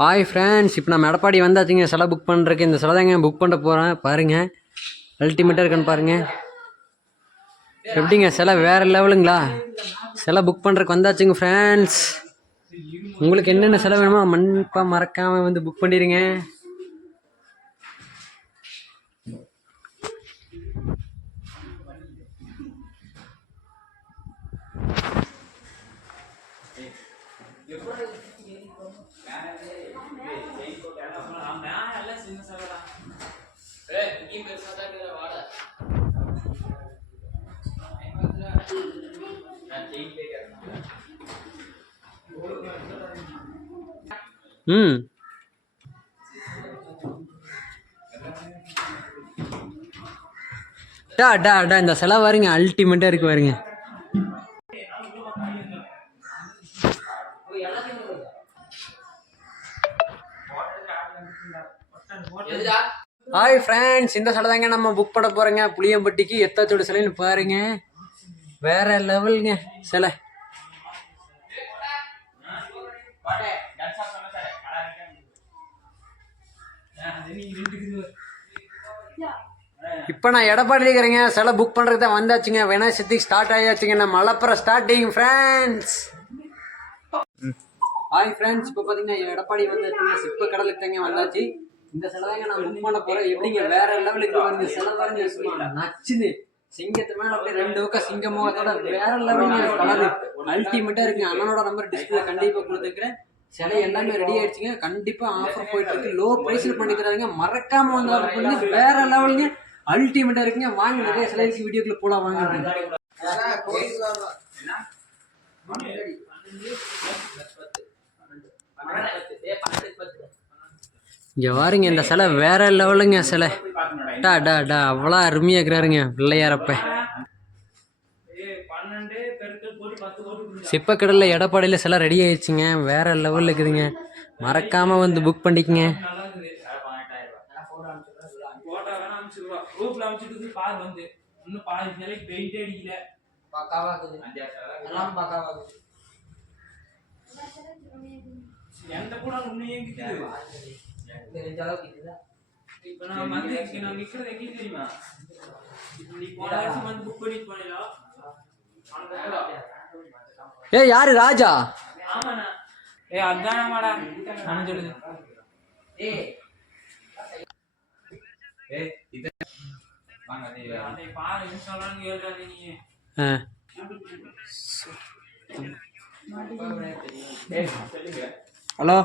Hi friends, இப்போ நம்ம எடப்பாடி வந்தாச்சுங்க சிலை புக் பண்ணுறதுக்கு. இந்த சிலை தாங்க புக் பண்ண போகிறேன். பாருங்கள், அல்டிமேட்டாக இருக்குன்னு பாருங்கள். எப்படிங்க சிலை வேறு லெவலுங்களா? சிலை புக் பண்ணுறதுக்கு வந்தாச்சுங்க ஃப்ரெண்ட்ஸ். உங்களுக்கு என்னென்ன சிலை வேணுமோ மண்பாக மறக்காமல் வந்து புக் பண்ணிடுங்க. இந்த சிலை பாருங்க, அல்டிமேட்டாக இருக்கு பாருங்க. ஹாய் ஃப்ரெண்ட்ஸ், இந்த சிலை தாங்க நம்ம புக் பண்ண போகிறோங்க. புளியம்பட்டிக்கு எத்தாச்சோட சிலைன்னு பாருங்க, வேற லெவலுங்க சிலை. இப்போ நான் எடப்பாடி இருக்கிறேங்க. சிலை புக் பண்ணுறது தான் வந்தாச்சுங்க. விநாயகர் ஸ்டார்ட் ஆயாச்சுங்க. நம்ம Malappuram starting friends. Hi friends, இப்போ பார்த்தீங்கன்னா எடப்பாடி வந்தாச்சுங்க. சிற்ப கடலுக்கு தாங்க வந்தாச்சு. இந்த சிலை தாங்க நான் புக் பண்ண போகிறேன். எப்படிங்க வேற லெவலுக்கு பாருங்க சிலை பாருங்க, சும்மா நச்சுது. சிங்கத்து மேலே அப்படியே ரெண்டு பக்கம் சிங்க முகத்தோட வேற லெவலுங்க கலரு, அல்டிமேட்டாக இருக்குங்க. அண்ணனோட நம்பர் டிஸ்பிளே கண்டிப்பாக கொடுத்துருக்கிறேன். சிலை எல்லாமே ரெடி ஆயிடுச்சுங்க. கண்டிப்பாக ஆஃபர் போயிட்டு இருக்கு. லோ ப்ரைஸில் பண்ணி தராங்க. மறக்காம வந்து ஆர்டர் பண்ணி வேற லெவலுங்க, அல்டிமேட்டாக இருக்குங்க. வாங்க, நிறைய சிலைக்கு வீடியோக்குள்ள போலாம் வாங்க. இங்கே வாருங்க, இந்த சிலை வேற லெவலுங்க சிலை. அவ்வளோ அருமையாக இருக்கிறாருங்க பிள்ளையாரப்ப. சிப்பக்கடலில் எடப்பாடியில் சிலை ரெடி ஆயிடுச்சுங்க. வேற லெவலில் இருக்குதுங்க. மறக்காம வந்து புக் பண்ணிக்கங்க. ஏ யாரு ராஜா? ஹலோ,